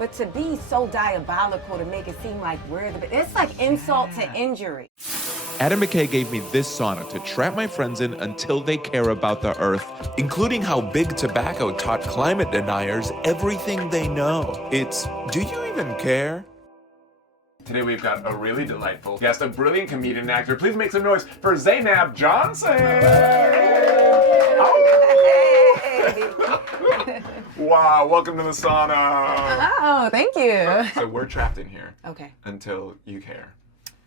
But to be so diabolical to make it seem like we're it's like insult to injury. Adam McKay gave me this sauna to trap my friends in until they care about the earth, including how big tobacco taught climate deniers everything they know. It's, do you even care? Today we've got a really delightful guest, a brilliant comedian and actor. Please make some noise for Zainab Johnson! Wow, welcome to the sauna! Oh, thank you. So we're trapped in here. Okay. Until you care.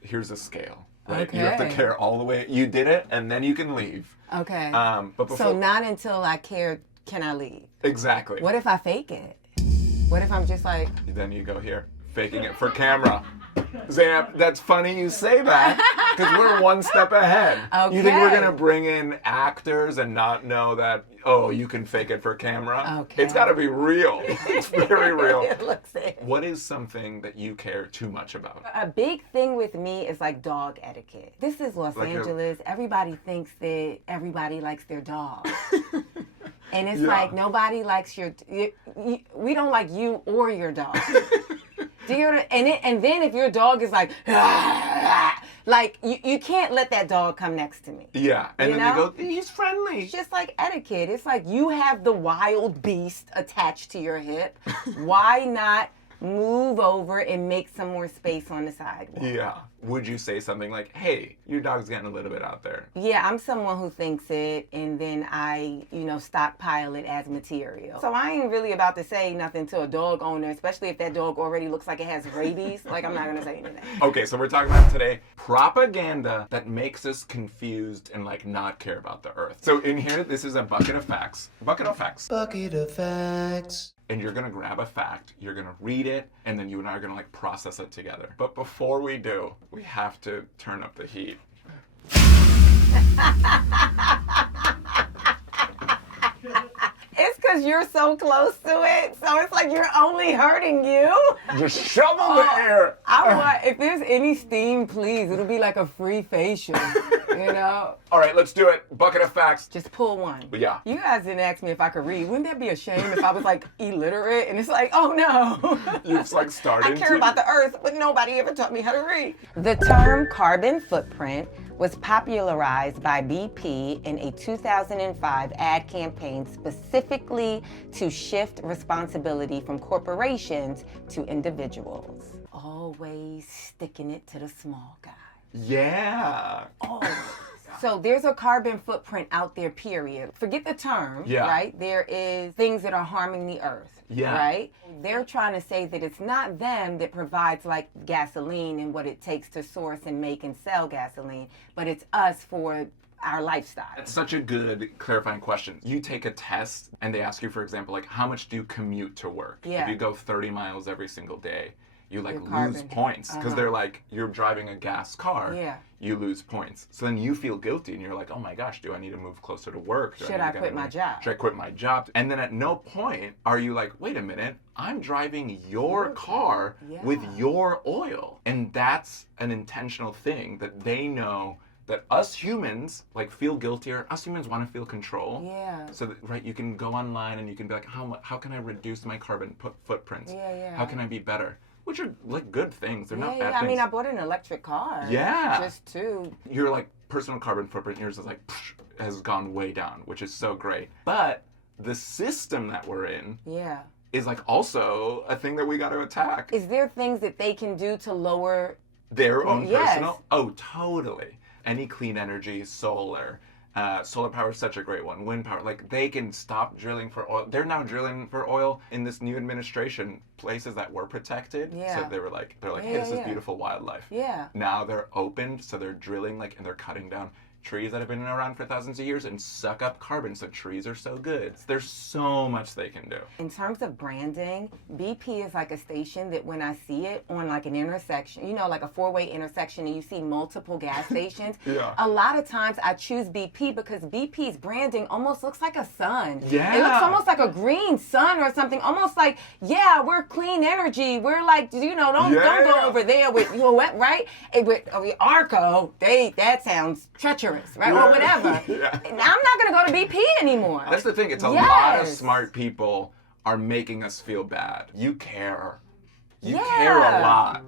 Here's a scale, right? Okay. You have to care all the way. You did it, and then you can leave. Okay. But before... So not until I care can I leave. Exactly. What if I fake it? What if I'm just like... Then you go here, faking it for camera. Zainab, that's funny you say that, because we're one step ahead. Okay. You think we're going to bring in actors and not know that, oh, you can fake it for camera? Okay. It's got to be real. It's very real. It looks it. What is something that you care too much about? A big thing with me is like dog etiquette. This is Los Like Angeles. Everybody thinks that everybody likes their dog. And it's Yeah. like nobody likes we don't like you or your dog. Do you know? And then if your dog is like, like you can't let that dog come next to me. Yeah, and You then know? they go, he's friendly. It's just like etiquette. It's like you have the wild beast attached to your hip. Why not move over and make some more space on the sidewalk? Yeah. Would you say something like, hey, your dog's getting a little bit out there? Yeah, I'm someone who thinks it, and then I, stockpile it as material. So I ain't really about to say nothing to a dog owner, especially if that dog already looks like it has rabies. Like, I'm not going to say anything. Okay, so we're talking about today propaganda that makes us confused and not care about the earth. So in here, this is a bucket of facts. Bucket of facts. Bucket of facts. And you're gonna grab a fact, you're gonna read it, and then you and I are gonna process it together. But before we do, we have to turn up the heat. It's because you're so close to it, so it's like you're only hurting you. Just shovel the air. If there's any steam, please, it'll be like a free facial, All right, let's do it. Bucket of facts. Just pull one. Yeah. You guys didn't ask me if I could read. Wouldn't that be a shame if I was illiterate and it's like, oh no. You've started I care about the earth, but nobody ever taught me how to read. The term carbon footprint was popularized by BP in a 2005 ad campaign specifically to shift responsibility from corporations to individuals. Always sticking it to the small guy. Yeah. Always. So there's a carbon footprint out there, period. Forget the term, right? There is things that are harming the earth, right? They're trying to say that it's not them that provides gasoline and what it takes to source and make and sell gasoline, but it's us for our lifestyle. It's such a good clarifying question. You take a test and they ask you, for example, how much do you commute to work? Yeah. If you go 30 miles every single day, you lose carbon. points because they're you're driving a gas car. Yeah. You lose points. So then you feel guilty and you're like, oh my gosh, do I need to move closer to work? Should I quit my job? Should I quit my job? And then at no point are you like, wait a minute, I'm driving your car with your oil. And that's an intentional thing that they know that us humans feel guilty, or us humans want to feel control. Yeah. So that, you can go online and you can be like, how can I reduce my carbon footprints? Yeah. How can I be better? Which are good things. They're not bad I things. mean, I bought an electric car. Yeah. Just to... Your personal carbon footprint, yours is has gone way down, which is so great. But the system that we're in is also a thing that we got to attack. Is there things that they can do to lower their own personal? Oh, totally. Any clean energy, solar power is such a great one. Wind power, they can stop drilling for oil. They're now drilling for oil in this new administration, places that were protected. Yeah. So they're like, hey, this is beautiful wildlife. Yeah. Now they're opened, so they're drilling and they're cutting down trees that have been around for thousands of years and suck up carbon, so trees are so good. There's so much they can do. In terms of branding, BP is a station that when I see it on an intersection, a four-way intersection, and you see multiple gas stations, a lot of times I choose BP because BP's branding almost looks like a sun. Yeah. It looks almost like a green sun or something, almost we're clean energy. We're don't go over there with, right? With Arco, that sounds treacherous. Right? Or whatever. I'm not going to go to BP anymore. That's the thing. It's a lot of smart people are making us feel bad. You care. You Yeah. care a lot.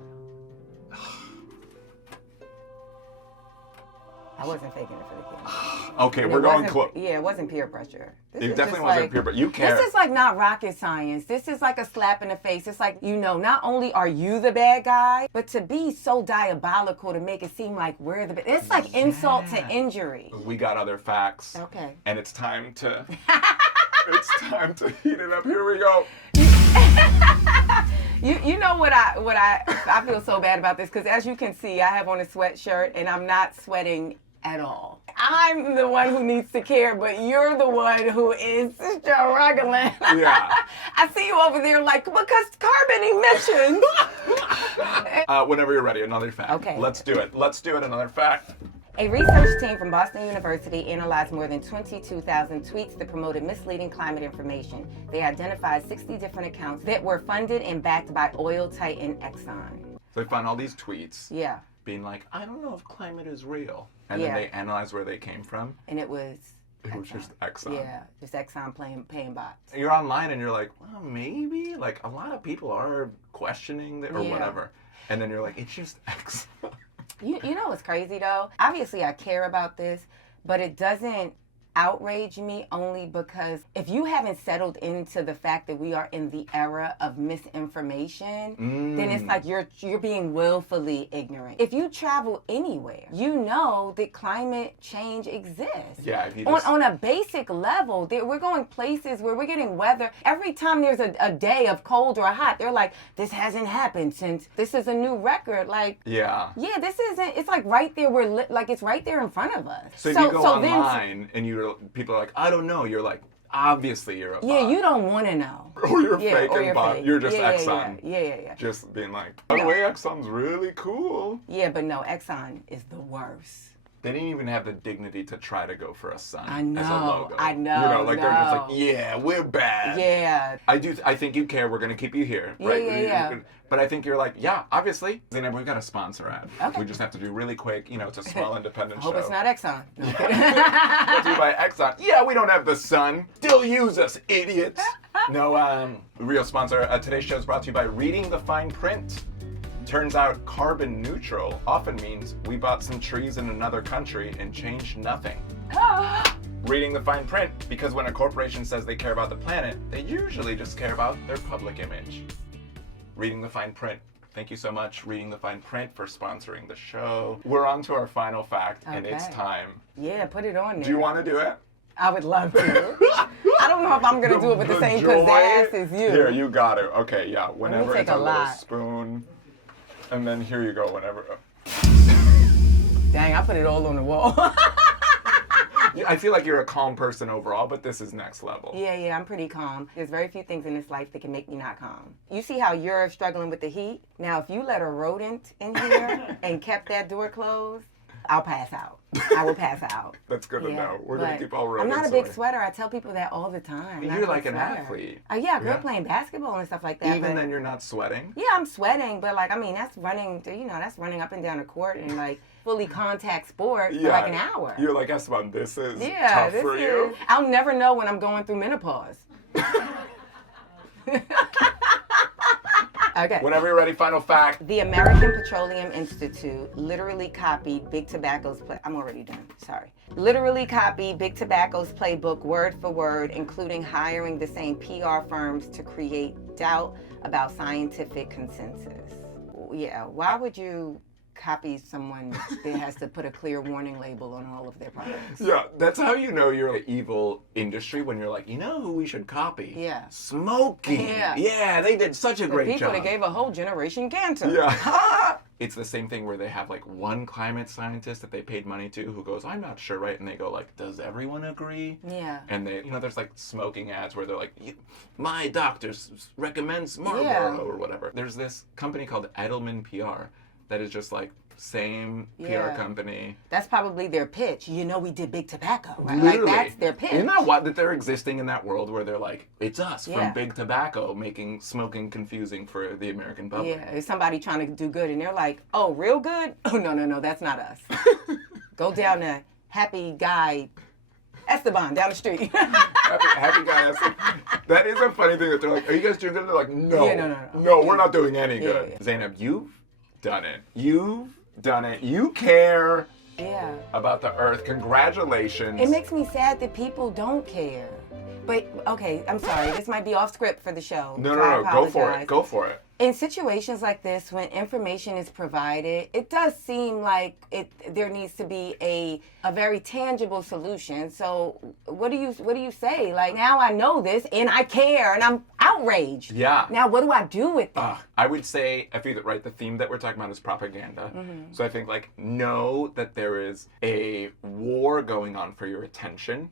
I wasn't faking it for the camera. Okay, And we're it going wasn't- close. Yeah, it wasn't peer pressure. This It is definitely just wasn't like- peer, but you care. This is like not rocket science. This is like a slap in the face. It's like, you know, not only are you the bad guy, but to be so diabolical to make it seem like we're the bad. It's like insult to injury. We got other facts. Okay. And it's time to it's time to heat it up. Here we go. You know what I feel so bad about this, because as you can see, I have on a sweatshirt and I'm not sweating at all. I'm the one who needs to care, but you're the one who is struggling. Yeah. I see you over there like, because carbon emissions. Whenever you're ready, another fact. Okay. Let's do it. Let's do it. Another fact. A research team from Boston University analyzed more than 22,000 tweets that promoted misleading climate information. They identified 60 different accounts that were funded and backed by oil titan Exxon. So they found all these tweets Yeah. being like, I don't know if climate is real. And Yeah. then they analyzed where they came from. And it was It was just Exxon. Yeah, just Exxon paying bots. You're online and you're like, well, maybe. Like, a lot of people are questioning or Yeah. whatever. And then you're like, it's just Exxon. You know what's crazy though? Obviously I care about this, but it doesn't outrage me only because if you haven't settled into the fact that we are in the era of misinformation, then it's like you're being willfully ignorant. If you travel anywhere, you know that climate change exists. Yeah, if you just... On a basic level, we're going places where we're getting weather. Every time there's a day of cold or hot, they're like, this hasn't happened since this is a new record. Like, Yeah. this isn't, it's like right there, like it's right there in front of us. So if you go online and people are like, I don't know, you're like, obviously you're a bot. Yeah, you don't want to know. Or you're Yeah, fake or and you're bot. fake. You're just Yeah, Exxon. Yeah. Just being like, by the way, Exxon's really cool. Yeah, but no, Exxon is the worst. They didn't even have the dignity to try to go for a sun I know, as a logo. I know, You know, like they're just like, no. yeah, we're bad. Yeah. I think you care. We're gonna keep you here, right? Yeah. But I think you're like, yeah, obviously. Zainab, we've got a sponsor ad. Okay. We just have to do really quick. You know, it's a small independent I hope show. it's not Exxon. No, I'm kidding. Brought to you by Exxon. Yeah, we don't have the sun. Still use us, idiots. No, real sponsor. Today's show is brought to you by Reading the Fine Print. Turns out carbon neutral often means we bought some trees in another country and changed nothing. Reading the fine print, because when a corporation says they care about the planet, they usually just care about their public image. Reading the fine print. Thank you so much, Reading the Fine Print, for sponsoring the show. We're on to our final fact, and it's Okay. time. Yeah, put it on there. Do you want to do it? I would love to. I don't know if I'm going to do it with the same joy. pizzazz as you. Here, you got it. Okay, yeah. Whenever take it's a a little lot. spoon. And then here you go, whenever. Dang, I put it all on the wall. I feel like you're a calm person overall, but this is next level. Yeah, I'm pretty calm. There's very few things in this life that can make me not calm. You see how you're struggling with the heat? Now, if you let a rodent in here and kept that door closed, I'll pass out. I will pass out. That's good to Yeah, know. We're going to but keep all I'm rodents not a big away. sweater. I tell people that all the time. You're Not a like big an sweater. athlete. Yeah, I grew up Yeah. playing basketball and stuff like that. Even but then, you're not sweating? yeah, I'm sweating, but like, I mean, that's running, that's running up and down the court and like fully contact sport for like an hour. You're like, Esteban, this is Yeah, tough this for is. you. I'll never know when I'm going through menopause. Okay. Whenever you're ready, final fact. The American Petroleum Institute literally copied Big Tobacco's I'm already done. Sorry. Literally copied Big Tobacco's playbook word for word, including hiring the same PR firms to create doubt about scientific consensus. Yeah, why would you copy someone that has to put a clear warning label on all of their products? Yeah, that's how you know you're an evil industry, when you're like, you know who we should copy? Yeah. Smoking. Yeah. Yeah, they did such a The great people job. that gave a whole generation cancer. Yeah. It's the same thing where they have like one climate scientist that they paid money to who goes, I'm not sure, right? And they go like, does everyone agree? Yeah. And they, there's like smoking ads where they're like, my doctor recommends Marlboro Yeah. or whatever. There's this company called Edelman PR that is just like, same Yeah. PR company. That's probably their pitch. You know, we did Big Tobacco, right? Literally. Like, that's their pitch. Isn't that what, that they're existing in that world where they're like, it's us Yeah. from Big Tobacco making smoking confusing for the American public. Yeah, it's somebody trying to do good, and they're like, oh, real good? Oh, no, that's not us. Go down to Happy Guy Esteban down the street. happy guys. That is a funny thing that they're like, are you guys doing good? They're like, no. Yeah, no. No, we're not doing any good. Yeah. Zainab, you've done it. You've done it. You care Yeah. about the earth. Congratulations. It makes me sad that people don't care. But, okay, I'm sorry. This might be off script for the show. No, so I go for apologize. it. Go for it. In situations like this, when information is provided, it does seem like there needs to be a very tangible solution. So what do you say? Like, now I know this and I care and I'm outraged. Yeah. Now what do I do with that? I would say, I feel that, right, the theme that we're talking about is propaganda. So I think, like, know that there is a war going on for your attention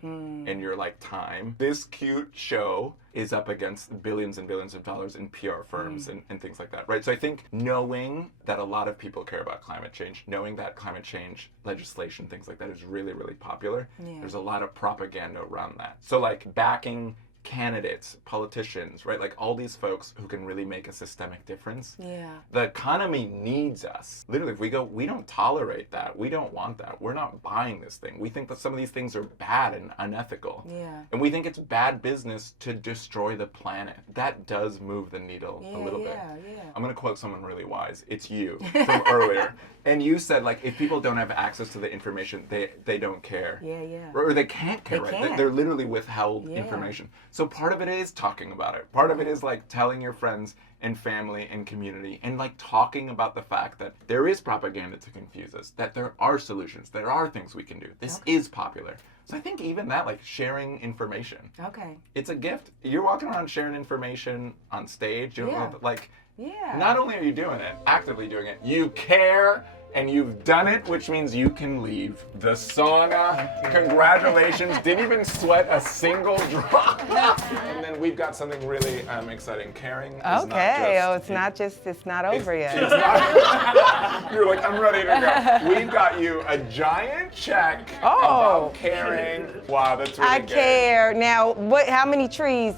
and your, like, time. This cute show is up against billions and billions of dollars in PR firms and things like that, right? So I think knowing that a lot of people care about climate change, knowing that climate change legislation, things like that is really, really popular. Yeah. There's a lot of propaganda around that. So, like, backing candidates, politicians, right? Like, all these folks who can really make a systemic difference. Yeah. The economy needs us. Literally, if we go, we don't tolerate that. We don't want that. We're not buying this thing. We think that some of these things are bad and unethical. Yeah. And we think it's bad business to destroy the planet. That does move the needle a little bit. Yeah. I'm going to quote someone really wise. It's you from earlier. And you said, like, if people don't have access to the information, they don't care. Yeah. Or they can't care, They right? can't. They're literally withheld Yeah. information. So part of it is talking about it. Part of it is, like, telling your friends and family and community and, like, talking about the fact that there is propaganda to confuse us, that there are solutions, there are things we can do. This is popular. So I think even that, like, sharing information, Okay. it's a gift. You're walking around sharing information on stage. You don't Yeah. know, like, Yeah. not only are you doing it, actively doing it, you care and you've done it, which means you can leave the sauna. Congratulations. Didn't even sweat a single drop. And then we've got something really exciting. Caring is not just... It's not over yet. It's not, you're like, I'm ready to go. We've got you a giant check about caring. Wow, that's really I good. care. Now, how many trees?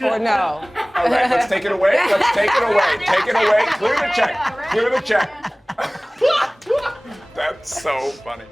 Or no? All right, let's take it away. Let's take it away. Take it away. Clear the check. Clear the check. That's so funny.